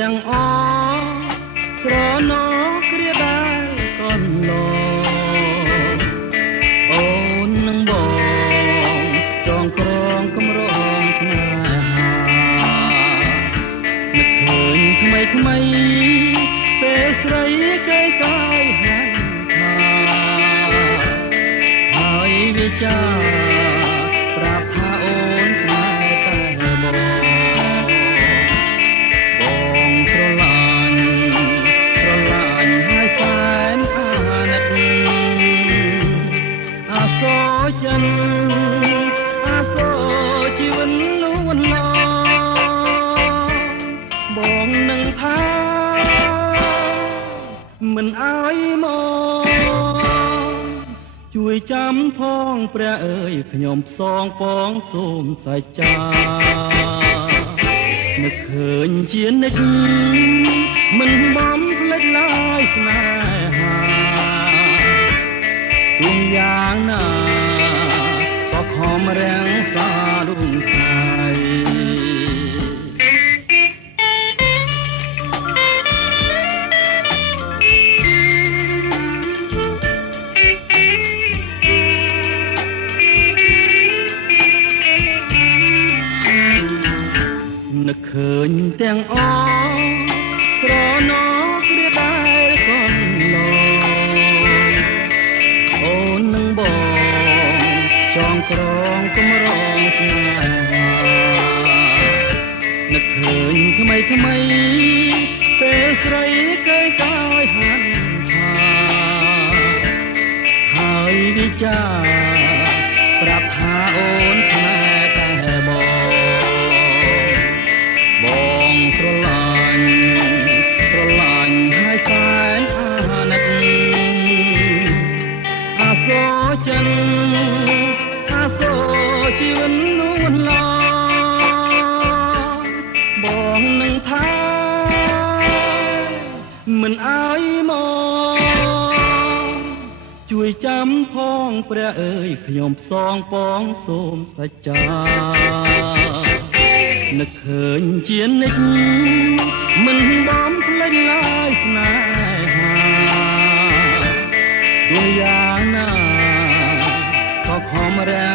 ទាំងអស់ស្រណោគ្រាដែលកូនឡអូននឹងបងចងក្រងកម្រងស្នេហានឹកឃើញថ្មីថ្មីពេលស្រីគេកាយហានថាហើយវាចាប្រាប់ថាអូនស្នេហ៍តែបងស្រឡាញ់ហើយសែនអាណិតអាសូរចិនអាសូរជីវិតលួនឡបងនឹងថាមិនអើយមកជួយចាំផងព្រះអើយខ្ញុំផ្សងពងសូមសច្ចានឹកឃើញជានិច្ចមិនបំភ្លេចឡើយស្នេហាទុំយ៉ាងណាក៏ខំរាំងសាដួងថ្ងៃនឹកឃើញទាំងអស់ស្រណោគ្រាដែលកូនឡអូននឹងបងចងក្រងកម្រងស្នេហានឹកឃើញថ្មីថ្មីពេលស្រីគេកាយហានថាហើយវិចាប្រាប់ថាអូនស្នេហ៍តែបងស្រឡាញ់ហើយសែនអាណិតអាសូរចិនអាសូរជីវិតលួនឡបងនឹងថាមិនអើយមកជួយចាំផងព្រះអើយខ្ញុំផ្សងពងសូមសច្ចានឹកឃើញជានិច្ចមិនបំភ្លេចឡើយស្នេហាទោះយ៉ាងណាក៏ខំរា